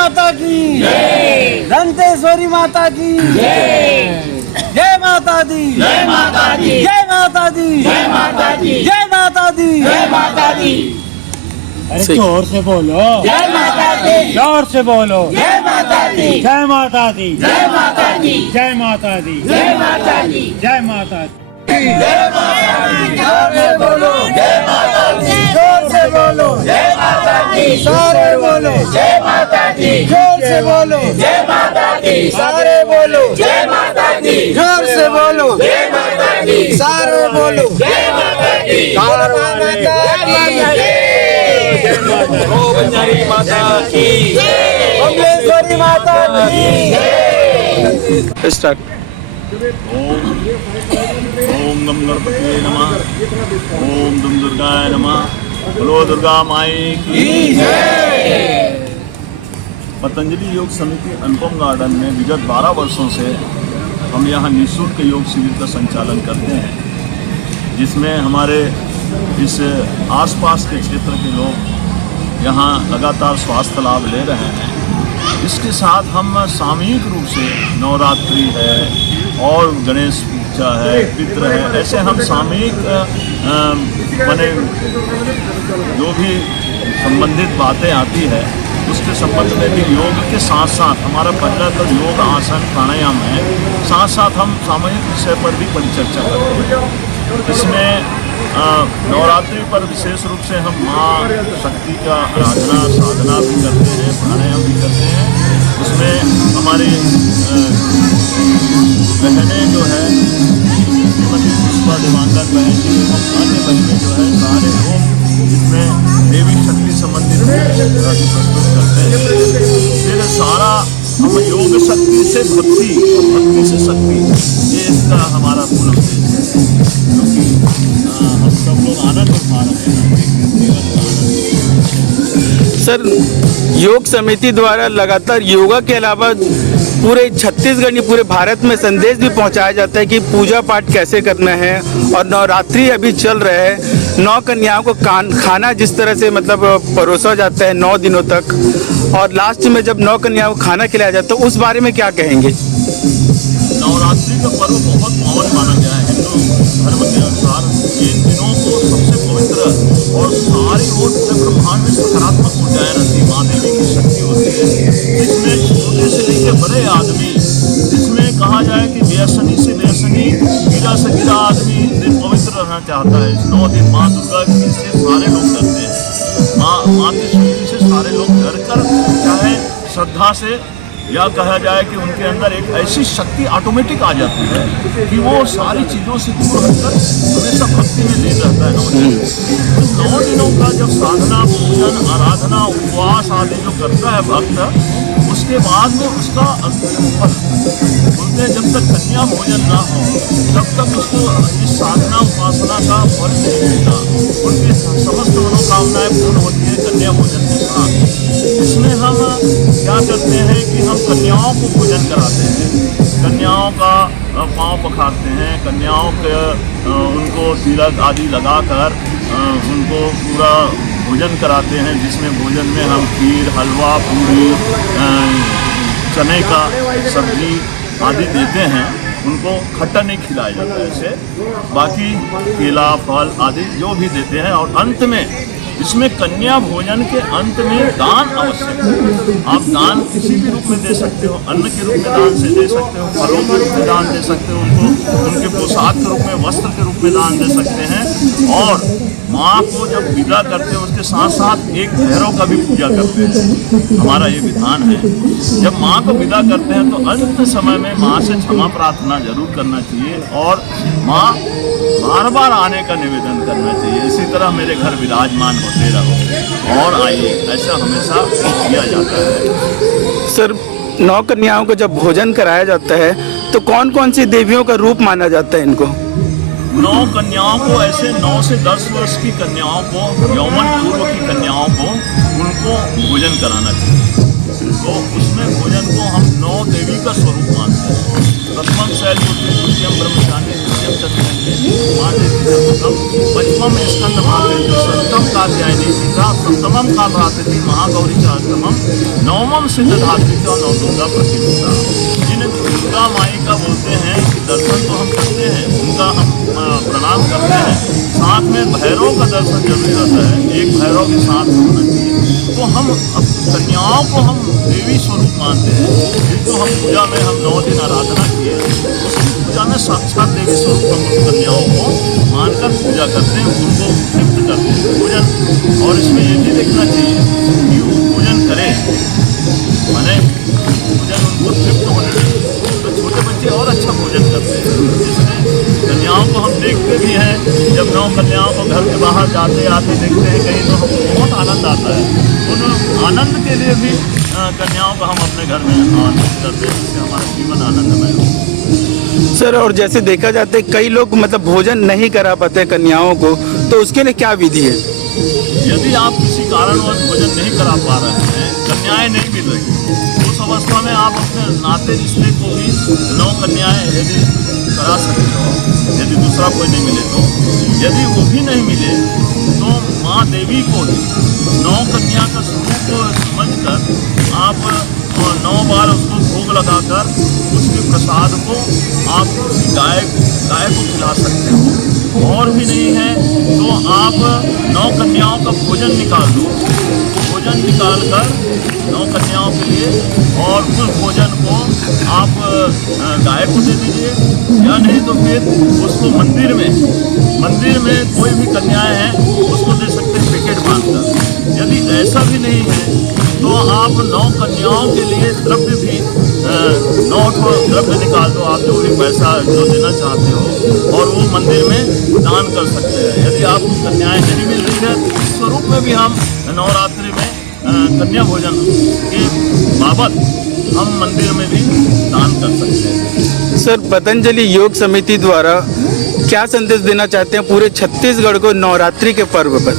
माता की जय, दंतेश्वरी माता की जय, जय माता दी, जय माता दी, जय माता दी, जय माता दी, जय माता दी, जय माता दी। अरे जोर से बोलो, जय माता दी, जोर से बोलो, जय माता दी, जय माता दी, जय माता दी, जय माता दी, जय माता दी, जय माता दी। जय माता दी, जोर से बोलो, जय माता दी, जोर से बोलो, जय माता दी, सारे बोलो, जय माता दी, जोर से बोलो, जय माता दी, सारे बोलो, जय माता दी, जोर से बोलो, जय माता दी, सारे बोलो, जय माता दी, बंजारी माता की कमलेश्वरी माता की जय। स्टार्ट। ओम नम गणपति नमः। ओम दुम दुर्गाय नमः। बोलो दुर्गा माई की जय। पतंजलि योग समिति अनुपम गार्डन में विगत 12 वर्षों से हम यहाँ निःशुल्क योग शिविर का संचालन करते हैं, जिसमें हमारे इस आसपास के क्षेत्र के लोग यहाँ लगातार स्वास्थ्य लाभ ले रहे हैं। इसके साथ हम सामूहिक रूप से नवरात्रि है और गणेश पूजा है, पितृ है, ऐसे हम सामूहिक बने जो भी संबंधित बातें आती है उसके संबंध में भी योग के साथ साथ हमारा पहला तो योग आसन प्राणायाम है, साथ साथ हम सामूहिक विषय पर भी परिचर्चा करते हैं। इसमें नवरात्रि पर विशेष रूप से हम माँ शक्ति का आराधना साधना भी करते हैं, प्राणायाम भी करते हैं। उसमें हमारी बहनें जो है श्रीमती पुष्पा दिवांगन बहन जी एवं अन्य बहनें जो है सारे लोग इसमें देवी शक्ति संबंधित प्रस्तुत करते हैं। फिर सारा हम योग शक्ति से भक्ति और भक्ति से शक्ति, ये इसका हमारा मूल उद्देश्य है, क्योंकि हम सब लोग आनंद उठा रहे हैं। सर, योग समिति द्वारा लगातार योगा के अलावा पूरे छत्तीसगढ़ या पूरे भारत में संदेश भी पहुंचाया जाता है कि पूजा पाठ कैसे करना है। और नवरात्रि अभी चल रहे हैं, 9 कन्याओं को खाना जिस तरह से मतलब परोसा जाता है 9 दिनों तक, और लास्ट में जब 9 कन्याओं को खाना खिलाया जाता है, उस बारे में क्या कहेंगे? नवरात्रि का पर्व बहुत पावन माना गया है हिंदू धर्म के अनुसार। इन दिनों को सबसे पवित्र और सारी ओर से ब्रह्मांड में सकारात्मक ऊर्जाएं रहती, माँ देवी की शक्ति होती है, जिसमें छोटे से लेकर बड़े आदमी, जिसमें कहा जाए कि व्यसनी से व्यसनी, गिरा से गिरा आदमी पवित्र रहना चाहता है। इस 9 दिन माँ दुर्गा की से सारे लोग डरते हैं, माँ की शक्ति से सारे लोग डर कर, चाहे श्रद्धा से या कहा जाए कि उनके अंदर एक ऐसी शक्ति ऑटोमेटिक आ जाती है कि वो सारी चीज़ों से दूर हटकर हमेशा भक्ति में लीन रहता है। 9 दिन, तो 9 दिनों का जब साधना पूजन आराधना उपवास आदि जो करता है भक्त, उसके बाद में उसका अंतिम फल बोलते हैं, जब तक कन्या भोजन ना हो तब तक उसको इस साधना उपासना का फल नहीं मिलता। उनकी समस्त मनोकामनाएं पूर्ण होती है कन्या भोजन के साथ। इसमें हम क्या करते हैं कि हम कन्याओं को भोजन कराते हैं, कन्याओं का पाँव पखारते हैं, कन्याओं के उनको तिलक आदि लगाकर उनको पूरा भोजन कराते हैं, जिसमें भोजन में हम खीर, हलवा, पूरी, चने का सब्जी आदि देते हैं। उनको खट्टा नहीं खिलाया जाता है, ऐसे बाकी केला फल आदि जो भी देते हैं। और अंत में इसमें कन्या भोजन के अंत में दान आवश्यक है। आप दान किसी भी रूप में दे सकते हो, अन्न के रूप में दान से दे सकते हो, फलों के रूप में दान दे सकते हो, उनको उनके पोशाक के रूप में, वस्त्र के रूप में दान दे सकते हैं। और माँ को जब विदा करते हैं उसके साथ साथ एक भैरव का भी पूजा करते हैं, हमारा ये विधान है। जब माँ को विदा करते हैं तो अंत समय में माँ से क्षमा प्रार्थना जरूर करना चाहिए और माँ बार बार आने का निवेदन करना चाहिए, इसी तरह मेरे घर विराजमान होते रहो और आइए, ऐसा हमेशा किया जाता है। सर, 9 कन्याओं को जब भोजन कराया जाता है तो कौन कौन सी देवियों का रूप माना जाता है इनको? 9 कन्याओं को, ऐसे 9 से 10 वर्ष की कन्याओं को, यौवन पूर्व की कन्याओं को, उनको भोजन कराना चाहिए। तो उसमें भोजन को हम 9 देवी का स्वरूप मानते हैं। प्रथमम शैलपुत्री, द्वितीयम ब्रह्मचारिणी, तृतीयम चतुर्थी, माँ देवी, पंचमम स्कंद माते, सप्तम कात्यायनी सीता सप्तमम कालरात्रि महागौरी च अष्टमम नवमम सिद्धधात्री च नवदुर्गा प्रतिष्ठा। जिन दुर्गा माई का बोलते हैं कि दर्शन तो हम करते हैं, उनका हम प्रणाम करते हैं, साथ में भैरव का दर्शन जरूरी रहता है, एक भैरव के साथ होना चाहिए। तो हम अब कन्याओं को हम देवी स्वरूप मानते हैं, जिनको हम पूजा में हम 9 दिन आराधना किए, उसकी पूजा में साक्षात देवी स्वरूप हम उस कन्याओं को मानकर पूजा करते हैं, उनको तृप्त करते हैं पूजन। और इसमें ये भी देखना चाहिए कि वो पूजन करें, माने पूजन उनको तृप्त होने चाहिए। तो छोटे बच्चे और अच्छा भोजन करते हैं, इसलिए कन्याओं को हम देखते भी हैं, जब 9 कन्याओं को घर के बाहर जाते आते देखते हैं कहीं, तो हमको बहुत आनंद आता है। उन आनंद के लिए भी कन्याओं को हम अपने घर में आनंद करते हैं, जिससे हमारा जीवन आनंदमय हो। सर, और जैसे देखा जाता है कई लोग मतलब भोजन नहीं करा पाते कन्याओं को, तो उसके लिए क्या विधि है? यदि आप किसी कारणवश भोजन नहीं करा पा रहे हैं, कन्याएं नहीं मिल रही, उस अवस्था में आप अपने नाते रिश्ते को भी 9 कन्याएं यदि करा सकते हो, यदि दूसरा कोई नहीं मिले तो। यदि वो भी नहीं मिले तो माँ देवी को 9 कन्या का स्वरूप समझकर आप 9 बार उसको भोग लगाकर उसके प्रसाद को आप किसी गाय को खिला सकते हो। और भी नहीं है तो आप 9 कन्याओं का भोजन निकाल दो, भोजन निकाल कर 9 कन्याओं के लिए, और उस भोजन को आप गाय को दे दीजिए, या नहीं तो फिर उसको मंदिर में कोई भी कन्याएं हैं उसको दे सकते हैं पैकेट बांधकर। यदि ऐसा भी नहीं है तो आप 9 कन्याओं के लिए द्रव्य भी 9 द्रव्य निकाल दो, आप जो भी पैसा जो देना चाहते हो, और वो मंदिर में दान कर सकते हैं। यदि आपको कन्याएं नहीं मिल रही है, इस स्वरूप में भी हम नवरात्रि में कन्या भोजन के बाबत हम मंदिर में भी दान कर सकते हैं। सर, पतंजलि योग समिति द्वारा क्या संदेश देना चाहते हैं पूरे छत्तीसगढ़ को नवरात्रि के पर्व पर?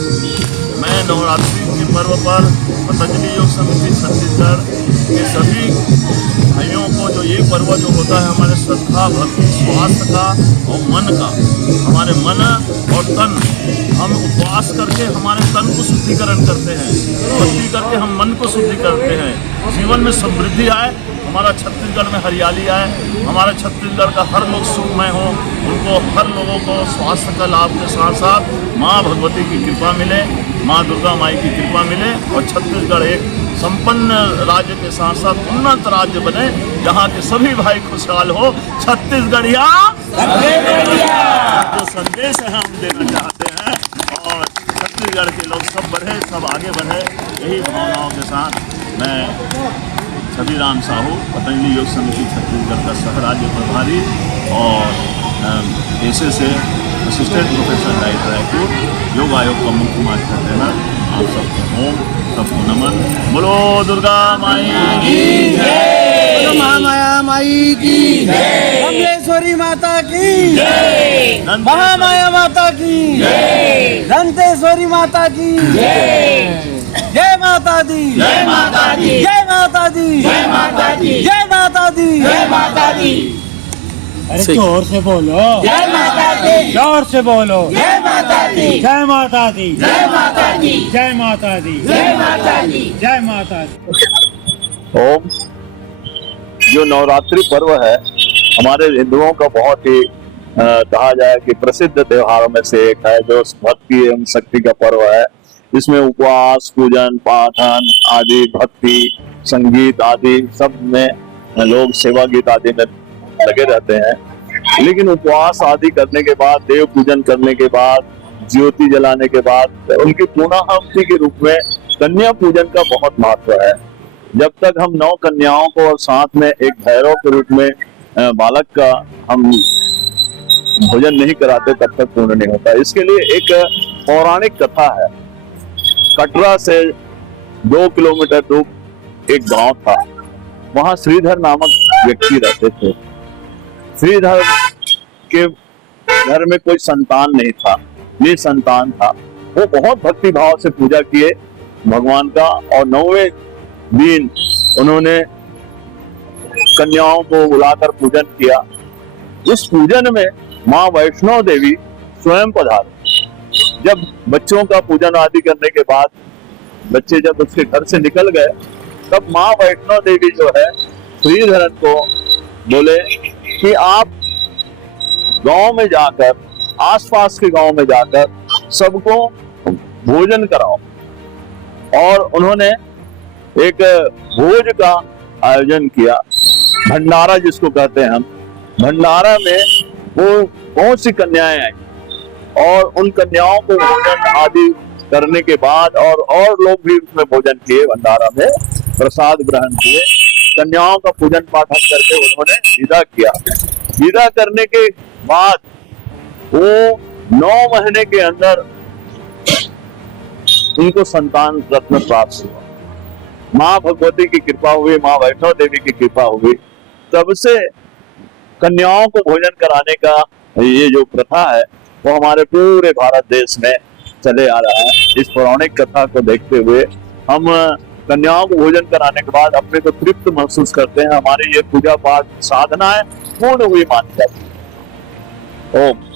मैं नवरात्रि के पर्व पर पतंजलि योग समिति छत्तीसगढ़ के सभी भाइयों को, जो ये पर्व जो होता है हमारे श्रद्धा भक्ति स्वास्थ्य का और मन का, हमारे मन और तन, हम उपवास करके हमारे तन को शुद्धिकरण करते हैं, भक्ति करके हम मन को शुद्धि करते हैं, जीवन में समृद्धि आए, हमारा छत्तीसगढ़ में हरियाली आए, हमारा छत्तीसगढ़ का हर लोग सुखमय हो, उनको हर लोगों को स्वास्थ्य का लाभ के साथ साथ माँ भगवती की कृपा मिले, माँ दुर्गा माई की कृपा मिले, और छत्तीसगढ़ एक संपन्न राज्य के साथ साथ उन्नत राज्य बने, जहाँ के सभी भाई खुशहाल हो। छत्तीसगढ़िया जो संदेश है हम देना चाहते हैं, और छत्तीसगढ़ के लोग सब बढ़े, सब आगे बढ़े, यही भावनाओं के साथ मैं छविराम साहू, पतंजलि योग समिति छत्तीसगढ़ का सह राज्य प्रभारी और ऐसे से असिस्टेंट प्रोफेसर डायरेक्टर रायपुर, योग आयोग का मुख्य मास्टर ट्रेनर, आप सबको ओम, सबको नमन। बोलो दुर्गा माई की जय, बोलो महामाया माई की जय, कमलेश्वरी माता की जय, महामाया माता की जय, दंतेश्वरी माता की जय, जय माता दी, जय माता दी, जय माता दी, जय माता दी, जय माता दी, जय माता दी। अरे जोर से बोलो, जय माता दी, जोर से बोलो, जय माता दी, जय माता दी, जय माता दी, जय माता दी, जय माता दी, जय माता दी। ओम। जो नवरात्रि पर्व है हमारे हिंदुओं का बहुत ही कहा जाए कि प्रसिद्ध त्योहारों में से एक है, जो भक्ति एवं शक्ति का पर्व है। इसमें उपवास, पूजन, पाठन आदि, भक्ति, संगीत आदि सब में लोग सेवा गीत आदि में लगे रहते हैं। लेकिन उपवास आदि करने के बाद, देव पूजन करने के बाद, ज्योति जलाने के बाद, उनकी पूर्णाहुति के रूप में कन्या पूजन का बहुत महत्व है। जब तक हम 9 कन्याओं को और साथ में एक भैरव के रूप में बालक का हम भोजन नहीं कराते, तब तक पूर्ण नहीं होता। इसके लिए एक पौराणिक कथा है। कटरा से 2 किलोमीटर दूर एक गांव था, वहां श्रीधर नामक व्यक्ति रहते थे। श्रीधर के घर में कोई संतान नहीं था, निसंतान था। वो बहुत भक्ति भाव से पूजा किए भगवान का, और 9वें दिन उन्होंने कन्याओं को बुलाकर पूजन किया। उस पूजन में माँ वैष्णो देवी स्वयं पधारी। जब बच्चों का पूजन आदि करने के बाद बच्चे जब उसके घर से निकल गए, तब माँ वैष्णो देवी जो है श्रीधरन को बोले कि आप गांव में जाकर, आसपास के गांव में जाकर सबको भोजन कराओ। और उन्होंने एक भोज का आयोजन किया, भंडारा जिसको कहते हैं हम। भंडारा में वो बहुत सी कन्याएं आई और उन कन्याओं को भोजन आदि करने के बाद और लोग भी उसमें भोजन किए, भंडारा में प्रसाद ग्रहण किए। कन्याओं का पूजन पाठन करके उन्होंने विदा किया। विदा करने के बाद वो 9 महीने के अंदर उनको संतान रत्न प्राप्त हुआ। माँ भगवती की कृपा हुई, माँ वैष्णो देवी की कृपा हुई। तब से कन्याओं को भोजन कराने का ये जो प्रथा है वो हमारे पूरे भारत देश में चले आ रहा है। इस पौराणिक कथा को देखते हुए हम कन्याओं को भोजन कराने के बाद अपने को तृप्त महसूस करते हैं। हमारी ये पूजा पाठ साधना है पूर्ण हुई मानी जाती है। ओम।